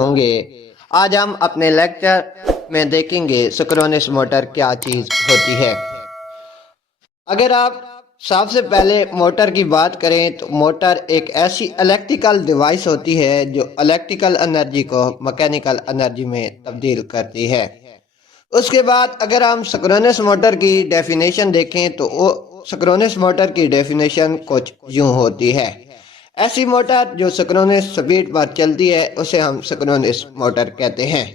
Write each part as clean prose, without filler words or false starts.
ہوں گے۔ آج ہم اپنے لیکچر میں دیکھیں گے سنکرونس موٹر کیا چیز ہوتی ہے۔ اگر آپ سب سے پہلے موٹر کی بات کریں تو موٹر ایک ایسی الیکٹریکل ڈیوائس ہوتی ہے جو الیکٹریکل انرجی کو مکینیکل انرجی میں تبدیل کرتی ہے۔ اس کے بعد اگر ہم سنکرونس موٹر کی ڈیفینیشن دیکھیں تو سنکرونس موٹر کی ڈیفینیشن کچھ یوں ہوتی ہے: ایسی موٹر جو سنکرونس سپیڈ پر چلتی ہے اسے ہم سنکرونس موٹر کہتے ہیں۔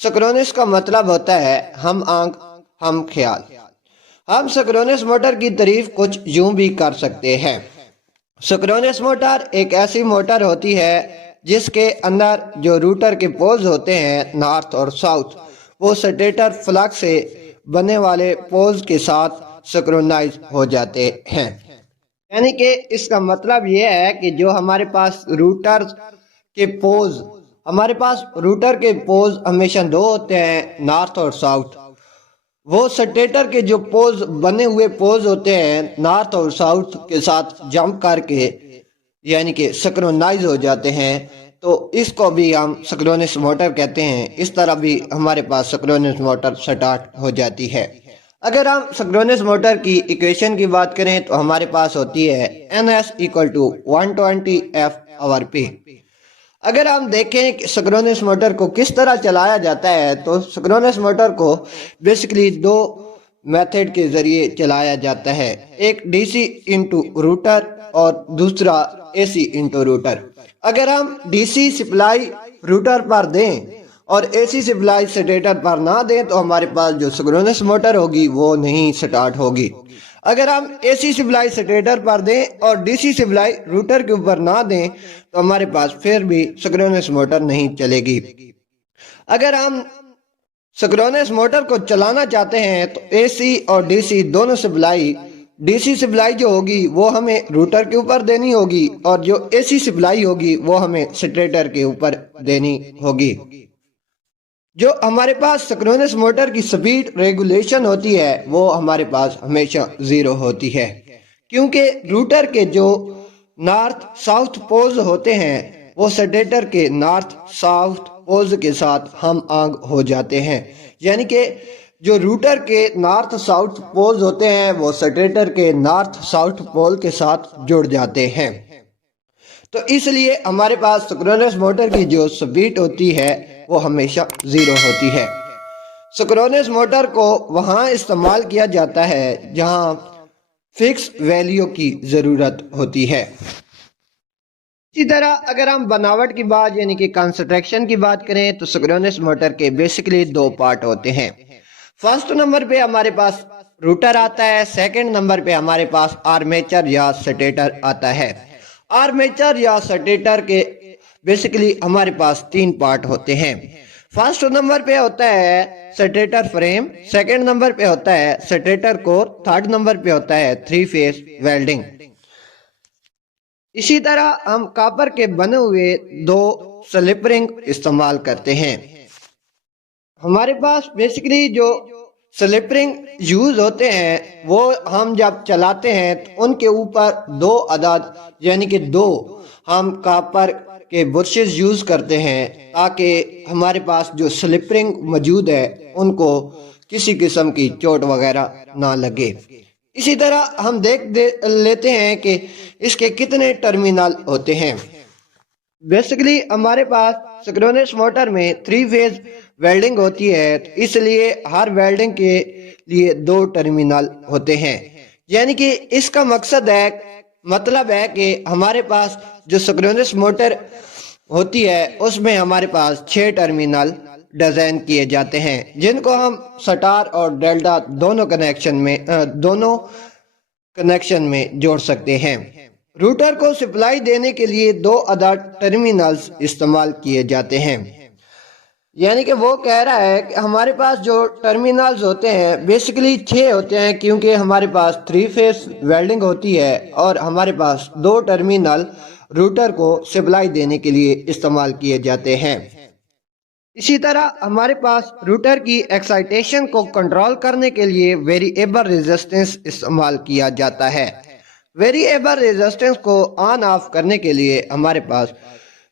سنکرونس کا مطلب ہوتا ہے ہم آنکھ ہم خیال۔ ہم سنکرونس موٹر کی تعریف کچھ یوں بھی کر سکتے ہیں: سنکرونس موٹر ایک ایسی موٹر ہوتی ہے جس کے اندر جو روٹر کے پولز ہوتے ہیں نارتھ اور ساؤتھ، وہ سٹیٹر فلک سے بنے والے پولز کے ساتھ سنکرونائز ہو جاتے ہیں۔ یعنی کہ اس کا مطلب یہ ہے کہ جو ہمارے پاس روٹر کے پولز ہمیشہ دو ہوتے ہیں، نارتھ اور ساؤتھ، وہ سٹیٹر کے جو پولز بنے ہوئے پولز ہوتے ہیں نارتھ اور ساؤتھ کے ساتھ جمپ کر کے یعنی کہ سنکرونائز ہو جاتے ہیں، تو اس کو بھی ہم سنکرونس موٹر کہتے ہیں۔ اس طرح بھی ہمارے پاس سنکرونس موٹر سٹارٹ ہو جاتی ہے۔ اگر ہم سنکرونس موٹر کی ایکویشن کی بات کریں تو ہمارے پاس ہوتی ہے NS = 120 F/P۔ اگر ہم دیکھیں کہ سنکرونس موٹر کو کس طرح چلایا جاتا ہے تو سنکرونس موٹر کو بیسیکلی دو میتھڈ کے ذریعے چلایا جاتا ہے، ایک DC انٹو روٹر اور دوسرا AC انٹو روٹر۔ اگر ہم DC سپلائی روٹر پر دیں اور AC سپلائی سٹیٹر پر نہ دیں تو ہمارے پاس جو سنکرونس موٹر ہوگی وہ نہیں سٹارٹ ہوگی۔ اگر ہم AC سپلائی سٹیٹر پر دیں اور DC سپلائی روٹر کے اوپر نہ دیں تو ہمارے پاس پھر بھی سنکرونس موٹر نہیں چلے گی۔ اگر ہم سنکرونس موٹر کو چلانا چاہتے ہیں تو AC اور DC دونوں سپلائی، DC سپلائی جو ہوگی وہ ہمیں روٹر کے اوپر دینی ہوگی اور جو AC سپلائی ہوگی وہ ہمیں سٹیٹر کے اوپر دینی ہوگی۔ جو ہمارے پاس سنکرونس موٹر کی سپیڈ ریگولیشن ہوتی ہے وہ ہمارے پاس ہمیشہ 0 ہوتی ہے، کیونکہ روٹر کے جو نارتھ ساؤتھ پولز ہوتے ہیں وہ سٹیٹر کے نارتھ ساؤتھ پولز کے ساتھ ہم آہنگ ہو جاتے ہیں۔ یعنی کہ جو روٹر کے نارتھ ساؤتھ پولز ہوتے ہیں وہ سٹیٹر کے نارتھ ساؤتھ پول کے ساتھ جڑ جاتے ہیں، تو اس لیے ہمارے پاس سنکرونس موٹر کی جو سپیڈ ہوتی ہے وہ ہمیشہ 0 ہوتی ہے۔ سنکرونس موٹر کو وہاں استعمال کیا جاتا ہے جہاں فکس ویلیو کی ضرورت ہوتی ہے۔ اسی طرح اگر ہم بناوٹ کی بات یعنی کہ کنسٹرکشن کی بات کریں تو سنکرونس موٹر کے بیسیکلی 2 پارٹ ہوتے ہیں۔ فرسٹ نمبر پہ ہمارے پاس روٹر آتا ہے، سیکنڈ نمبر پہ ہمارے پاس آرمیچر یا سٹیٹر آتا ہے۔ آرمیچر یا سٹیٹر کے بیسیکلی ہمارے پاس 3 پارٹ ہوتے ہیں۔ فرسٹ نمبر پہ ہوتا ہے سٹیٹر فریم، سیکنڈ نمبر پہ ہوتا ہے سٹیٹر کور، تھرڈ نمبر پہ ہوتا ہے 3 فیز ویلڈنگ۔ اسی طرح ہم کاپر کے بنے ہوئے 2 سلپ رنگ استعمال کرتے ہیں۔ ہمارے پاس بیسیکلی جو سلپ رنگ یوز ہوتے ہیں وہ ہم جب چلاتے ہیں تو ان کے اوپر 2 عدد یعنی کہ 2 ہم کاپر کے برشز یوز کرتے ہیں تاکہ ہمارے پاس جو سلپ رنگ موجود ہے ان کو کسی قسم کی چوٹ وغیرہ نہ لگے۔ اسی طرح ہم دیکھ لیتے ہیں کہ اس کے کتنے ٹرمینل ہوتے ہیں۔ بیسیکلی ہمارے پاس سنکرونس موٹر میں 3 فیز ویلڈنگ ہوتی ہے، اس لیے ہر ویلڈنگ کے لیے 2 ٹرمینل ہوتے ہیں۔ یعنی کہ اس کا مطلب ہے کہ ہمارے پاس جو سنکرونس موٹر ہوتی ہے اس میں ہمارے پاس 6 ٹرمینل ڈیزائن کیے جاتے ہیں جن کو ہم سٹار اور ڈیلٹا دونوں کنیکشن میں جوڑ سکتے ہیں۔ روٹر کو سپلائی دینے کے لیے 2 عدد ٹرمینلز استعمال کیے جاتے ہیں۔ یعنی کہ وہ کہہ رہا ہے کہ ہمارے پاس جو ٹرمینلز ہوتے ہیں بیسیکلی 6 ہوتے ہیں، کیونکہ ہمارے پاس 3 فیز ویلڈنگ ہوتی ہے اور ہمارے پاس 2 ٹرمینل روٹر کو سپلائی دینے کے لیے استعمال کیے جاتے ہیں۔ اسی طرح ہمارے پاس روٹر کی ایکسائٹیشن کو کنٹرول کرنے کے لیے ویریبل ریزسٹنس استعمال کیا جاتا ہے۔ ویریبل ریزسٹنس کو آن آف کرنے کے لیے ہمارے پاس